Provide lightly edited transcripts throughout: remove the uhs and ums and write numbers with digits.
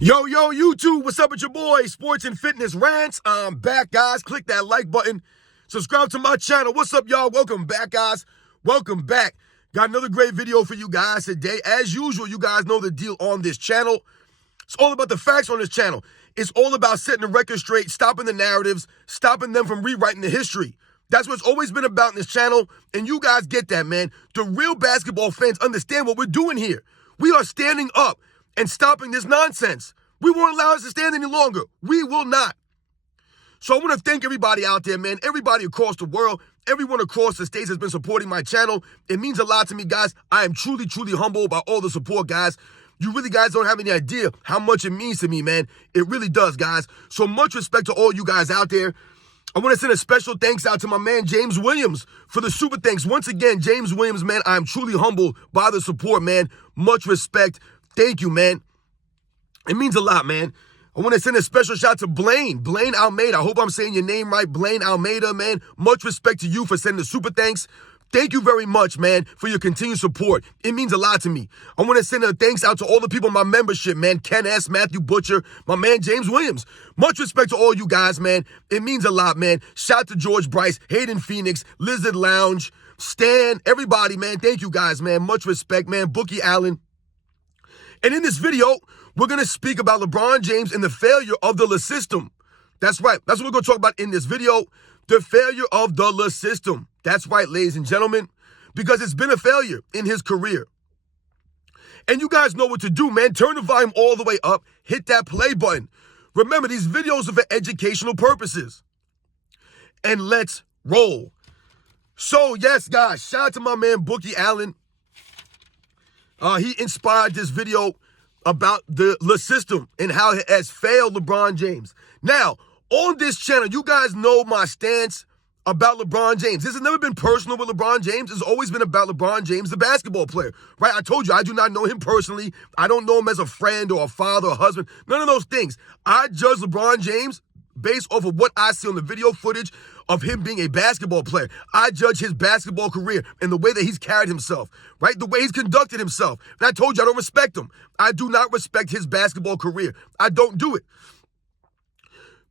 Yo, YouTube, what's up with your boy, Sports and Fitness Rants? I'm back, guys. Click that like button. Subscribe to my channel. What's up, y'all? Welcome back, guys. Welcome back. Got another great video for you guys today. As usual, you guys know the deal on this channel. It's all about the facts on this channel. It's all about setting the record straight, stopping the narratives, stopping them from rewriting the history. That's what it's always been about in this channel, and you guys get that, man. The real basketball fans understand what we're doing here. We are standing up and stopping this nonsense. We won't allow us to stand any longer. We will not. So I want to thank everybody out there, man. Everybody across the world, everyone across the states has been supporting my channel. It means a lot to me, guys. I am truly, truly humbled by all the support, guys. You really guys don't have any idea how much it means to me, man. It really does, guys. So much respect to all you guys out there. I want to send a special thanks out to my man, James Williams, for the super thanks. Once again, James Williams, man, I'm truly humbled by the support, man. Much respect. Thank you, man. It means a lot, man. I want to send a special shout to Blaine Almeida. I hope I'm saying your name right, Blaine Almeida, man. Much respect to you for sending the super thanks. Thank you very much, man, for your continued support. It means a lot to me. I want to send a thanks out to all the people in my membership, man. Ken S., Matthew Butcher, my man, James Williams. Much respect to all you guys, man. It means a lot, man. Shout to George Bryce, Hayden Phoenix, Lizard Lounge, Stan, everybody, man. Thank you guys, man. Much respect, man. Bookie Allen. And in this video, we're going to speak about LeBron James and the failure of the LeSystem. That's right. That's what we're going to talk about in this video. The failure of the LeSystem. That's right, ladies and gentlemen, because it's been a failure in his career. And you guys know what to do, man. Turn the volume all the way up. Hit that play button. Remember, these videos are for educational purposes. And let's roll. So, yes, guys, shout out to my man, Bookie Allen. He inspired this video about the LeSystem and how it has failed LeBron James. Now, on this channel, you guys know my stance about LeBron James. This has never been personal with LeBron James. It's always been about LeBron James, the basketball player, right? I told you, I do not know him personally. I don't know him as a friend or a father or a husband. None of those things. I judge LeBron James based off of what I see on the video footage of him being a basketball player. I judge his basketball career and the way that he's carried himself, right? The way he's conducted himself. And I told you I don't respect him. I do not respect his basketball career. I don't do it.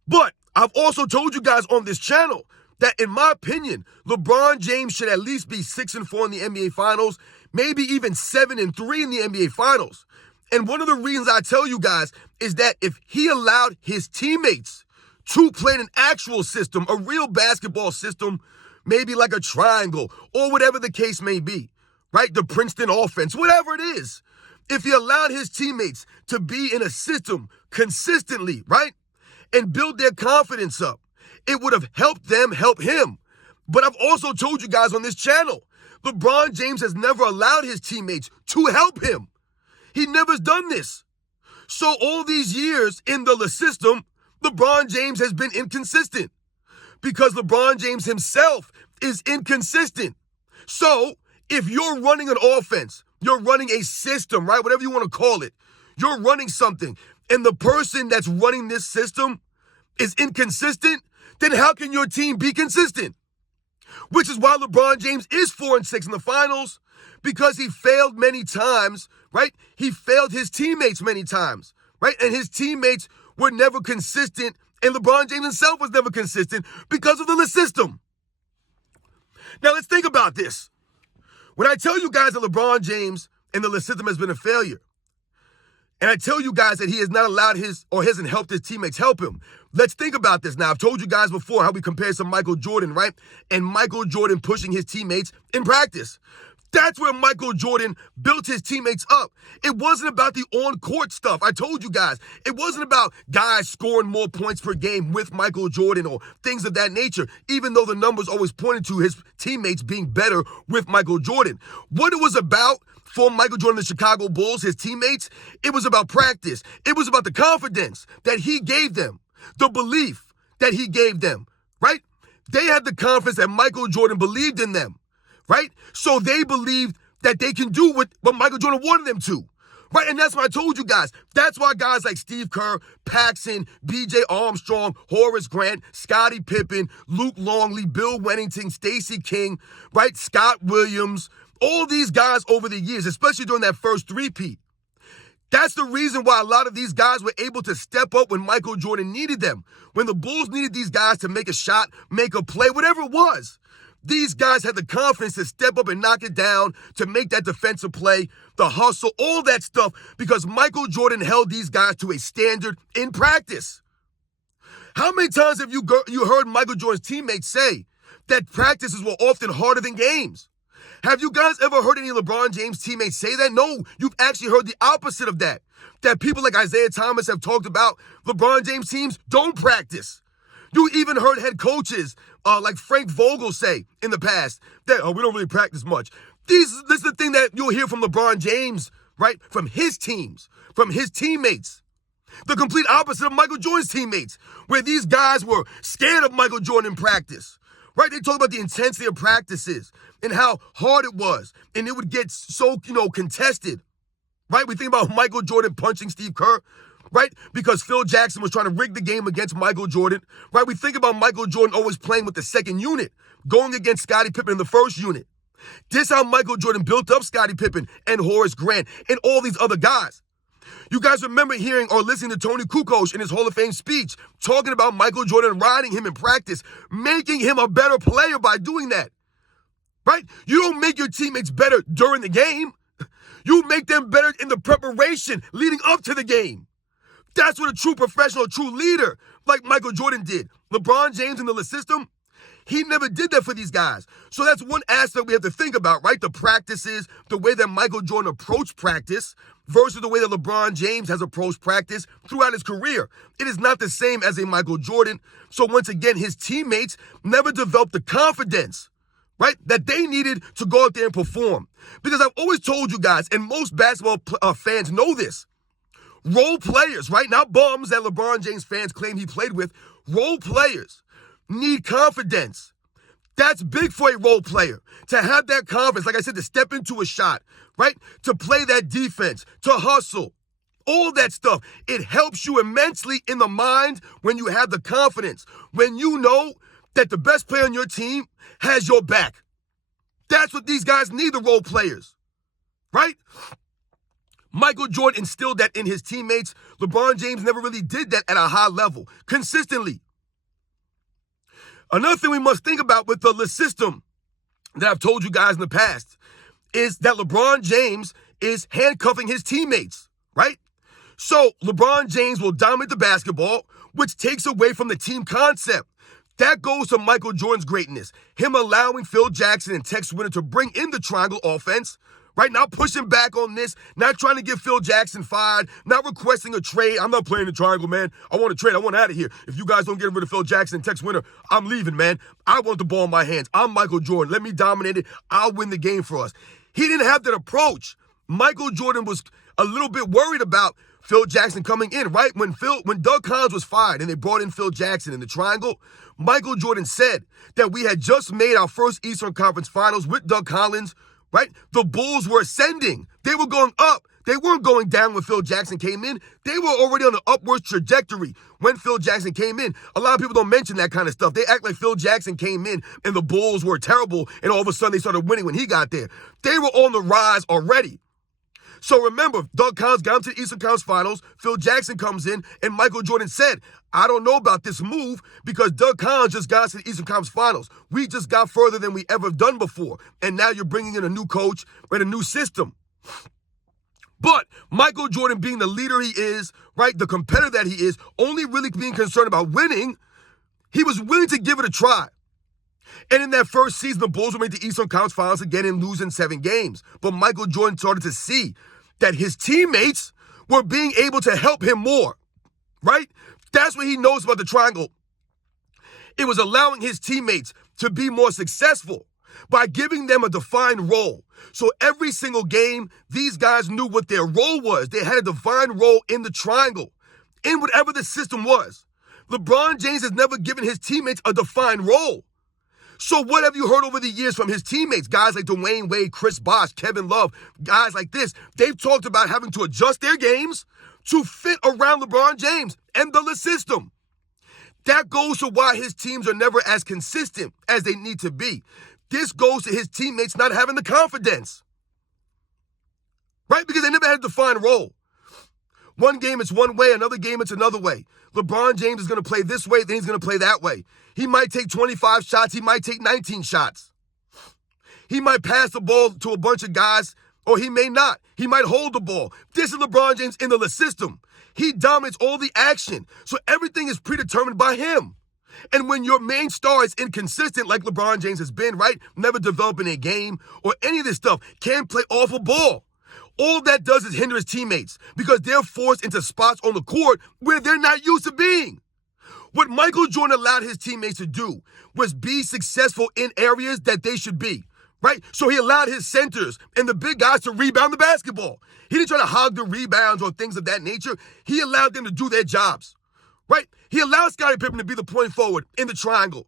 But I've also told you guys on this channel that, in my opinion, LeBron James should at least be 6-4 in the NBA Finals, maybe even 7-3 in the NBA Finals. And one of the reasons I tell you guys is that if he allowed his teammates to play in an actual system, a real basketball system, maybe like a triangle or whatever the case may be, right? The Princeton offense, whatever it is. If he allowed his teammates to be in a system consistently, right? And build their confidence up, it would have helped them help him. But I've also told you guys on this channel, LeBron James has never allowed his teammates to help him. He never's done this. So all these years in the LeSystem, LeBron James has been inconsistent because LeBron James himself is inconsistent. So if you're running an offense, you're running a system, right? Whatever you want to call it, you're running something, and the person that's running this system is inconsistent, then how can your team be consistent? Which is why LeBron James is 4-6 in the finals, because he failed many times, right? He failed his teammates many times, right? And his teammates were never consistent, and LeBron James himself was never consistent because of the LeSystem. Now, let's think about this. When I tell you guys that LeBron James and the LeSystem has been a failure, and I tell you guys that he has not allowed his or hasn't helped his teammates help him, let's think about this now. I've told you guys before how we compare some Michael Jordan, right? And Michael Jordan pushing his teammates in practice. That's where Michael Jordan built his teammates up. It wasn't about the on-court stuff. I told you guys. It wasn't about guys scoring more points per game with Michael Jordan or things of that nature, even though the numbers always pointed to his teammates being better with Michael Jordan. What it was about for Michael Jordan, the Chicago Bulls, his teammates, it was about practice. It was about the confidence that he gave them, the belief that he gave them, right? They had the confidence that Michael Jordan believed in them. Right? So they believed that they can do what Michael Jordan wanted them to. Right? And that's why I told you guys. That's why guys like Steve Kerr, Paxson, B.J. Armstrong, Horace Grant, Scottie Pippen, Luke Longley, Bill Wennington, Stacey King, right? Scott Williams, all these guys over the years, especially during that first three-peat, That's the reason why a lot of these guys were able to step up when Michael Jordan needed them. When the Bulls needed these guys to make a shot, make a play, whatever it was. These guys had the confidence to step up and knock it down, to make that defensive play, the hustle, all that stuff, because Michael Jordan held these guys to a standard in practice. How many times have you heard Michael Jordan's teammates say that practices were often harder than games? Have you guys ever heard any LeBron James teammates say that? No, you've actually heard the opposite of that. That people like Isaiah Thomas have talked about LeBron James teams don't practice. You even heard head coaches like Frank Vogel say in the past that, we don't really practice much. This is the thing that you'll hear from LeBron James, right? From his teams, from his teammates. The complete opposite of Michael Jordan's teammates, where these guys were scared of Michael Jordan in practice. Right? They talk about the intensity of practices and how hard it was. And it would get so, contested. Right? We think about Michael Jordan punching Steve Kerr. Right? Because Phil Jackson was trying to rig the game against Michael Jordan. Right? We think about Michael Jordan always playing with the second unit, going against Scottie Pippen in the first unit. This is how Michael Jordan built up Scottie Pippen and Horace Grant and all these other guys. You guys remember hearing or listening to Tony Kukoc in his Hall of Fame speech talking about Michael Jordan riding him in practice, making him a better player by doing that, right? You don't make your teammates better during the game. You make them better in the preparation leading up to the game. That's what a true professional, true leader like Michael Jordan did. LeBron James in the LeSystem, he never did that for these guys. So that's one aspect we have to think about, right? The practices, the way that Michael Jordan approached practice versus the way that LeBron James has approached practice throughout his career. It is not the same as a Michael Jordan. So once again, his teammates never developed the confidence, right, that they needed to go out there and perform. Because I've always told you guys, and most basketball fans know this, role players, right, not bums that LeBron James fans claim he played with, role players need confidence. That's big for a role player, to have that confidence, like I said, to step into a shot, right? To play that defense, to hustle, all that stuff. It helps you immensely in the mind when you have the confidence, when you know that the best player on your team has your back. That's what these guys need, the role players, right? Michael Jordan instilled that in his teammates. LeBron James never really did that at a high level, consistently. Another thing we must think about with the LeSystem that I've told you guys in the past is that LeBron James is handcuffing his teammates, right? So LeBron James will dominate the basketball, which takes away from the team concept. That goes to Michael Jordan's greatness. Him allowing Phil Jackson and Tex Winter to bring in the triangle offense, right? Not pushing back on this, not trying to get Phil Jackson fired, not requesting a trade. I'm not playing the triangle, man. I want to trade. I want out of here. If you guys don't get rid of Phil Jackson and Tex Winter, I'm leaving, man. I want the ball in my hands. I'm Michael Jordan. Let me dominate it. I'll win the game for us. He didn't have that approach. Michael Jordan was a little bit worried about Phil Jackson coming in, right? When Doug Collins was fired and they brought in Phil Jackson in the triangle, Michael Jordan said that we had just made our first Eastern Conference Finals with Doug Collins, right? The Bulls were ascending. They were going up. They weren't going down when Phil Jackson came in. They were already on an upward trajectory when Phil Jackson came in. A lot of people don't mention that kind of stuff. They act like Phil Jackson came in and the Bulls were terrible and all of a sudden they started winning when he got there. They were on the rise already. So remember, Doug Collins got him to the Eastern Conference Finals. Phil Jackson comes in, and Michael Jordan said, I don't know about this move because Doug Collins just got us to the Eastern Conference Finals. We just got further than we ever done before. And now you're bringing in a new coach and a new system. But Michael Jordan, being the leader he is, right, the competitor that he is, only really being concerned about winning, he was willing to give it a try. And in that first season, the Bulls would make the Eastern Conference Finals again and losing 7 games. But Michael Jordan started to see that his teammates were being able to help him more, right? That's what he knows about the triangle. It was allowing his teammates to be more successful by giving them a defined role. So every single game, these guys knew what their role was. They had a defined role in the triangle, in whatever the system was. LeBron James has never given his teammates a defined role. So what have you heard over the years from his teammates? Guys like Dwayne Wade, Chris Bosh, Kevin Love, guys like this. They've talked about having to adjust their games to fit around LeBron James and the LeSystem. That goes to why his teams are never as consistent as they need to be. This goes to his teammates not having the confidence, right? Because they never had a defined role. One game it's one way, another game it's another way. LeBron James is going to play this way, then he's going to play that way. He might take 25 shots, he might take 19 shots. He might pass the ball to a bunch of guys, or he may not. He might hold the ball. This is LeBron James in the LeSystem. He dominates all the action, so everything is predetermined by him. And when your main star is inconsistent, like LeBron James has been, right? Never developing a game or any of this stuff, can't play off a ball. All that does is hinder his teammates because they're forced into spots on the court where they're not used to being. What Michael Jordan allowed his teammates to do was be successful in areas that they should be, right? So he allowed his centers and the big guys to rebound the basketball. He didn't try to hog the rebounds or things of that nature. He allowed them to do their jobs, right? He allowed Scottie Pippen to be the point forward in the triangle.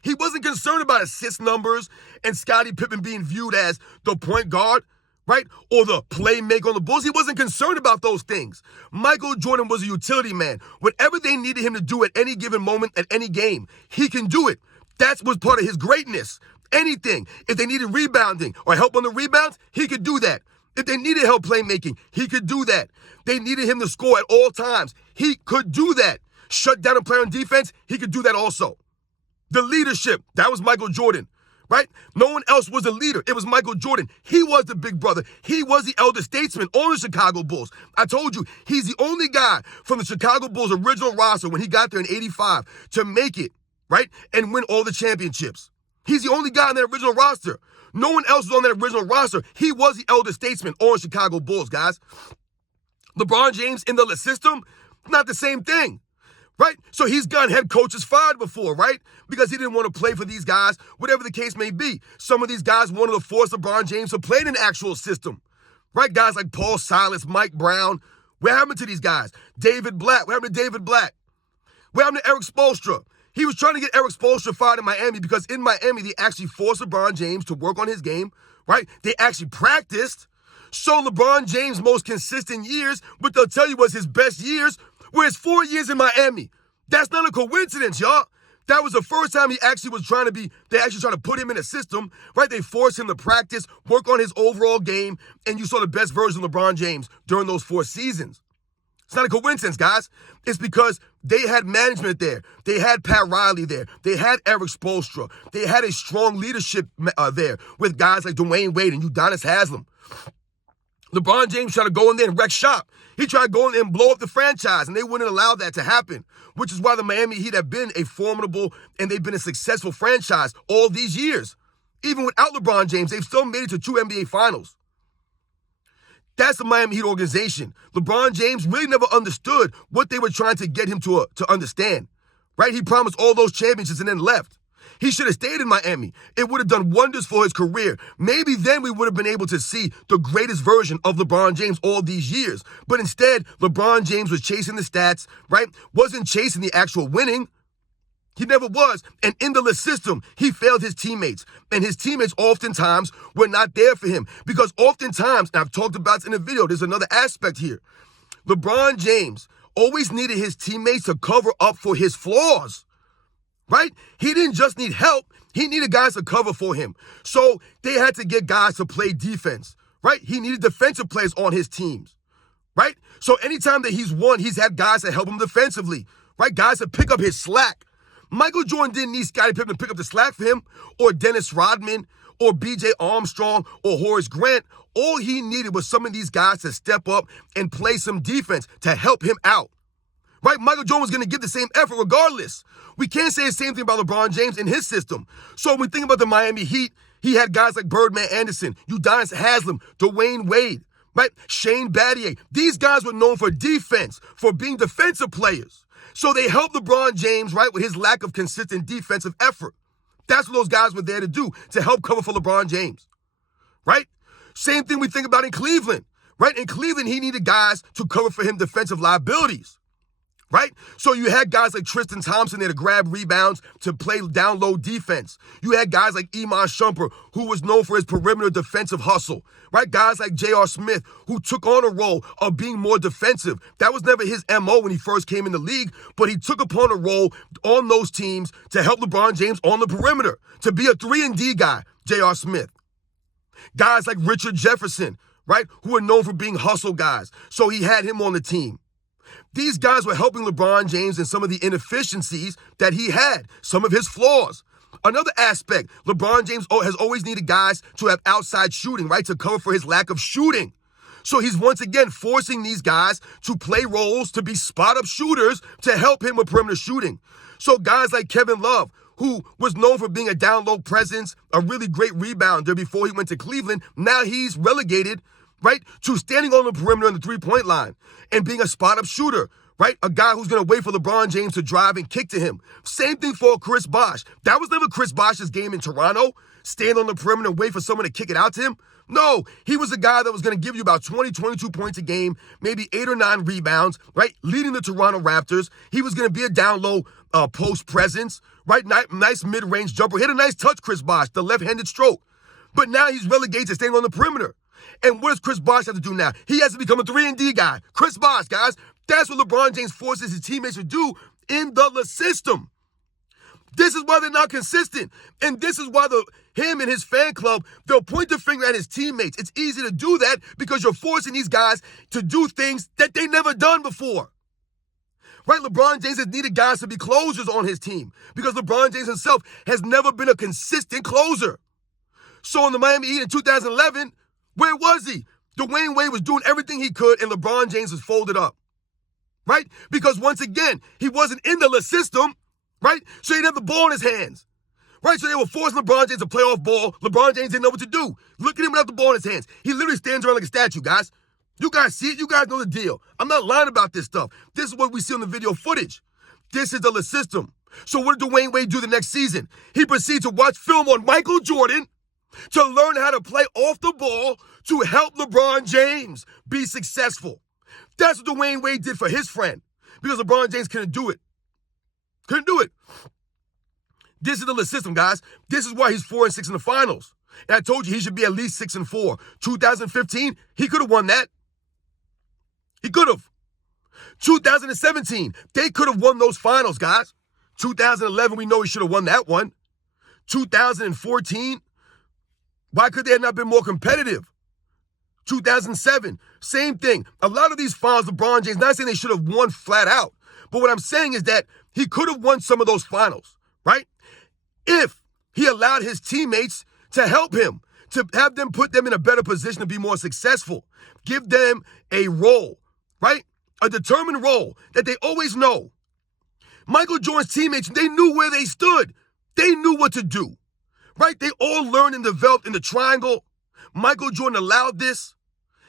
He wasn't concerned about assist numbers and Scottie Pippen being viewed as the point guard, right? Or the playmaker on the Bulls. He wasn't concerned about those things. Michael Jordan was a utility man. Whatever they needed him to do at any given moment, at any game, he can do it. That was part of his greatness. Anything. If they needed rebounding or help on the rebounds, he could do that. If they needed help playmaking, he could do that. They needed him to score at all times. He could do that. Shut down a player on defense, he could do that also. The leadership, that was Michael Jordan, right? No one else was a leader. It was Michael Jordan. He was the big brother. He was the elder statesman on the Chicago Bulls. I told you, he's the only guy from the Chicago Bulls' original roster when he got there in '85 to make it, right? And win all the championships. He's the only guy on that original roster. No one else was on that original roster. He was the elder statesman on Chicago Bulls, guys. LeBron James in the LeSystem, not the same thing. Right? So he's gotten head coaches fired before, right? Because he didn't want to play for these guys, whatever the case may be. Some of these guys wanted to force LeBron James to play in an actual system, right? Guys like Paul Silas, Mike Brown. What happened to these guys? David Blatt. What happened to David Blatt? What happened to Eric Spoelstra? He was trying to get Eric Spoelstra fired in Miami because in Miami, they actually forced LeBron James to work on his game, right? They actually practiced. So LeBron James' most consistent years, what they'll tell you was his best years, were his 4 years in Miami. That's not a coincidence, y'all. That was the first time he actually was they actually tried to put him in a system, right? They forced him to practice, work on his overall game, and you saw the best version of LeBron James during those 4 seasons. It's not a coincidence, guys. It's because they had management there. They had Pat Riley there. They had Eric Spoelstra. They had a strong leadership there with guys like Dwayne Wade and Udonis Haslem. LeBron James tried to go in there and wreck shop. He tried to go in there and blow up the franchise, and they wouldn't allow that to happen, which is why the Miami Heat have been a formidable and they've been a successful franchise all these years. Even without LeBron James, they've still made it to 2 NBA Finals. That's the Miami Heat organization. LeBron James really never understood what they were trying to get him to understand, right? He promised all those championships and then left. He should have stayed in Miami. It would have done wonders for his career. Maybe then we would have been able to see the greatest version of LeBron James all these years. But instead, LeBron James was chasing the stats, right? Wasn't chasing the actual winning. He never was. And in the LeSystem, he failed his teammates. And his teammates oftentimes were not there for him. Because oftentimes, and I've talked about this in a video, there's another aspect here. LeBron James always needed his teammates to cover up for his flaws. Right? He didn't just need help. He needed guys to cover for him. So they had to get guys to play defense. Right? He needed defensive players on his teams. Right? So anytime that he's won, he's had guys that help him defensively. Right? Guys that pick up his slack. Michael Jordan didn't need Scottie Pippen to pick up the slack for him, or Dennis Rodman, or B.J. Armstrong, or Horace Grant. All he needed was some of these guys to step up and play some defense to help him out. Right? Michael Jordan was going to give the same effort regardless. We can't say the same thing about LeBron James in his system. So when we think about the Miami Heat, he had guys like Birdman Anderson, Udonis Haslem, Dwayne Wade, right? Shane Battier. These guys were known for defense, for being defensive players. So they helped LeBron James, right, with his lack of consistent defensive effort. That's what those guys were there to do, to help cover for LeBron James, right? Same thing we think about in Cleveland, right? In Cleveland, he needed guys to cover for him defensive liabilities. Right? So you had guys like Tristan Thompson there to grab rebounds, to play down low defense. You had guys like Iman Shumpert, who was known for his perimeter defensive hustle. Right? Guys like J.R. Smith, who took on a role of being more defensive. That was never his M.O. when he first came in the league, but he took upon a role on those teams to help LeBron James on the perimeter, to be a 3-and-D guy, J.R. Smith. Guys like Richard Jefferson, right, who are known for being hustle guys. So he had him on the team. These guys were helping LeBron James in some of the inefficiencies that he had, some of his flaws. Another aspect, LeBron James has always needed guys to have outside shooting, right, to cover for his lack of shooting. So he's once again forcing these guys to play roles, to be spot-up shooters, to help him with perimeter shooting. So guys like Kevin Love, who was known for being a down-low presence, a really great rebounder before he went to Cleveland, now he's relegated, right, to standing on the perimeter on the three-point line and being a spot-up shooter, right? A guy who's going to wait for LeBron James to drive and kick to him. Same thing for Chris Bosh. That was never Chris Bosh's game in Toronto, stand on the perimeter and wait for someone to kick it out to him. No, he was a guy that was going to give you about 20, 22 points a game, maybe 8 or 9 rebounds, right? Leading the Toronto Raptors. He was going to be a down-low post presence, right? Nice mid-range jumper. Hit a nice touch, Chris Bosh, the left-handed stroke. But now he's relegated to staying on the perimeter. And what does Chris Bosh have to do now? He has to become a 3-and-D guy. Chris Bosh, guys, that's what LeBron James forces his teammates to do in the LeSystem. This is why they're not consistent. And this is why him and his fan club, they'll point the finger at his teammates. It's easy to do that because you're forcing these guys to do things that they never done before. Right? LeBron James has needed guys to be closers on his team because LeBron James himself has never been a consistent closer. So in the Miami Heat in 2011, where was he? Dwayne Wade was doing everything he could and LeBron James was folded up. Right? Because once again, he wasn't in the LeSystem, right? So he didn't have the ball in his hands. Right? So they were forcing LeBron James to play off ball. LeBron James didn't know what to do. Look at him without the ball in his hands. He literally stands around like a statue, guys. You guys see it. You guys know the deal. I'm not lying about this stuff. This is what we see on the video footage. This is the LeSystem. So what did Dwayne Wade do the next season? He proceeded to watch film on Michael Jordan to learn how to play off the ball to help LeBron James be successful. That's what Dwayne Wade did for his friend because LeBron James couldn't do it. Couldn't do it. This is the LeSystem, guys. This is why he's 4-6 in the finals. And I told you he should be at least 6-4. 2015, he could have won that. He could have. 2017, they could have won those finals, guys. 2011, we know he should have won that one. 2014, why could they have not been more competitive? 2007, same thing. A lot of these finals, LeBron James, not saying they should have won flat out, but what I'm saying is that he could have won some of those finals, right? If he allowed his teammates to help him, to have them put them in a better position to be more successful, give them a role, right? A determined role that they always know. Michael Jordan's teammates, they knew where they stood. They knew what to do, right? They all learned and developed in the triangle. Michael Jordan allowed this.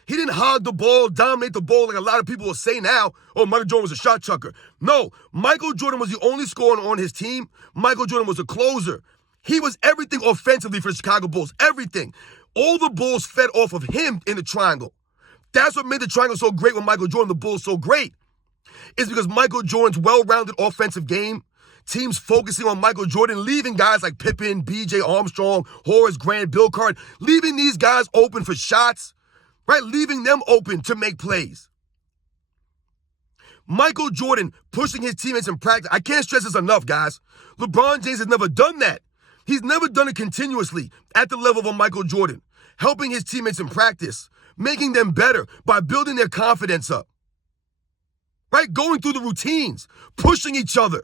He didn't hog the ball, dominate the ball like a lot of people will say now, oh, Michael Jordan was a shot chucker. No, Michael Jordan was the only scorer on his team. Michael Jordan was a closer. He was everything offensively for the Chicago Bulls, everything. All the Bulls fed off of him in the triangle. That's what made the triangle so great with Michael Jordan, the Bulls so great. It's because Michael Jordan's well-rounded offensive game, teams focusing on Michael Jordan, leaving guys like Pippen, B.J. Armstrong, Horace Grant, Bill Cartwright, leaving these guys open for shots, right? Leaving them open to make plays. Michael Jordan pushing his teammates in practice. I can't stress this enough, guys. LeBron James has never done that. He's never done it continuously at the level of a Michael Jordan, helping his teammates in practice, making them better by building their confidence up, right? Going through the routines, pushing each other.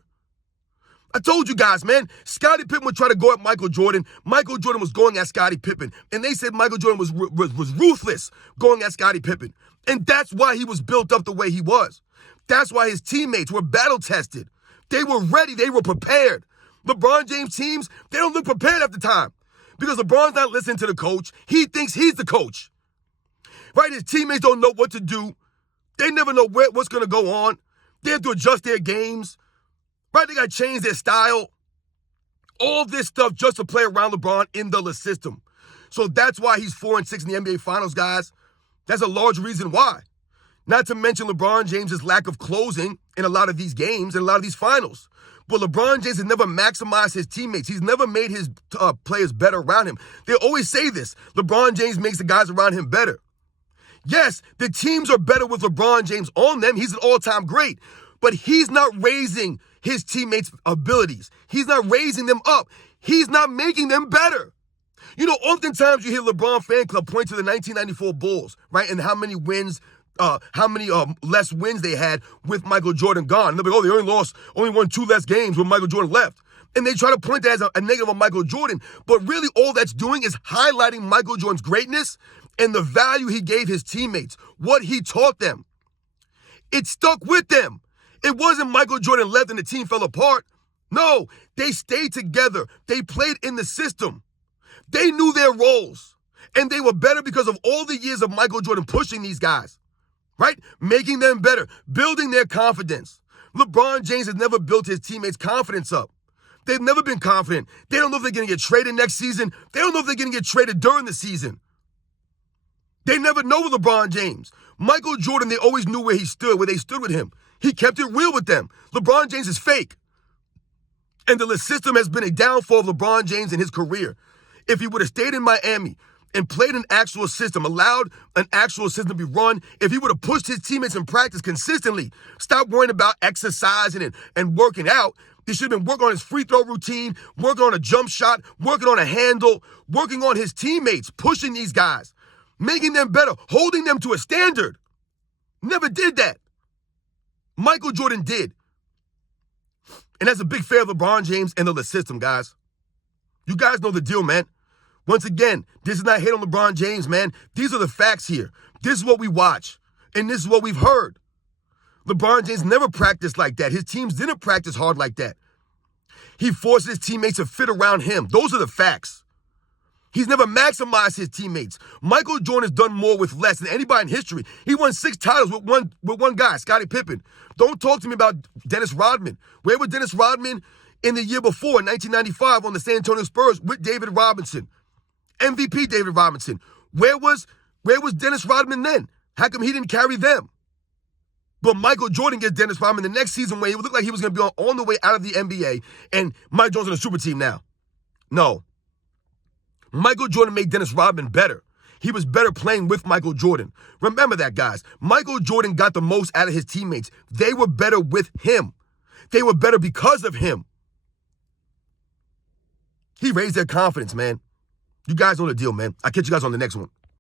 I told you guys, man, Scottie Pippen would try to go at Michael Jordan. Michael Jordan was going at Scottie Pippen. And they said Michael Jordan was ruthless going at Scottie Pippen. And that's why he was built up the way he was. That's why his teammates were battle-tested. They were ready. They were prepared. LeBron James teams, they don't look prepared at the time because LeBron's not listening to the coach. He thinks he's the coach, right? His teammates don't know what to do. They never know what's going to go on. They have to adjust their games. Right, they got to change their style. All this stuff just to play around LeBron in the LeSystem. So that's why he's 4-6 in the NBA Finals, guys. That's a large reason why. Not to mention LeBron James' lack of closing in a lot of these games and a lot of these finals. But LeBron James has never maximized his teammates. He's never made his players better around him. They always say this. LeBron James makes the guys around him better. Yes, the teams are better with LeBron James on them. He's an all-time great. But he's not raising his teammates' abilities. He's not raising them up. He's not making them better. You know, oftentimes you hear LeBron fan club point to the 1994 Bulls, right, and how many wins less wins they had with Michael Jordan gone. And they're like, oh, they only won 2 less games when Michael Jordan left. And they try to point that as a negative of Michael Jordan. But really all that's doing is highlighting Michael Jordan's greatness and the value he gave his teammates, what he taught them. It stuck with them. It wasn't Michael Jordan left and the team fell apart. No, they stayed together. They played in the system. They knew their roles. And they were better because of all the years of Michael Jordan pushing these guys, right? Making them better, building their confidence. LeBron James has never built his teammates' confidence up. They've never been confident. They don't know if they're going to get traded next season. They don't know if they're going to get traded during the season. They never know with LeBron James. Michael Jordan, they always knew where he stood, where they stood with him. He kept it real with them. LeBron James is fake. And the LeSystem has been a downfall of LeBron James in his career. If he would have stayed in Miami and played an actual system, allowed an actual system to be run, if he would have pushed his teammates in practice consistently, stop worrying about exercising and working out, he should have been working on his free throw routine, working on a jump shot, working on a handle, working on his teammates, pushing these guys, making them better, holding them to a standard. Never did that. Michael Jordan did. And that's a big fan of LeBron James and the LeSystem, guys. You guys know the deal, man. Once again, this is not hate on LeBron James, man. These are the facts here. This is what we watch. And this is what we've heard. LeBron James never practiced like that. His teams didn't practice hard like that. He forced his teammates to fit around him. Those are the facts. He's never maximized his teammates. Michael Jordan has done more with less than anybody in history. He won 6 titles with one guy, Scottie Pippen. Don't talk to me about Dennis Rodman. Where was Dennis Rodman in the year before, in 1995, on the San Antonio Spurs with David Robinson? MVP David Robinson. Where was Dennis Rodman then? How come he didn't carry them? But Michael Jordan gets Dennis Rodman the next season where it would look like he was going to be on the way out of the NBA, and Mike Jordan's on a super team now. No. Michael Jordan made Dennis Rodman better. He was better playing with Michael Jordan. Remember that, guys. Michael Jordan got the most out of his teammates. They were better with him. They were better because of him. He raised their confidence, man. You guys know the deal, man. I'll catch you guys on the next one.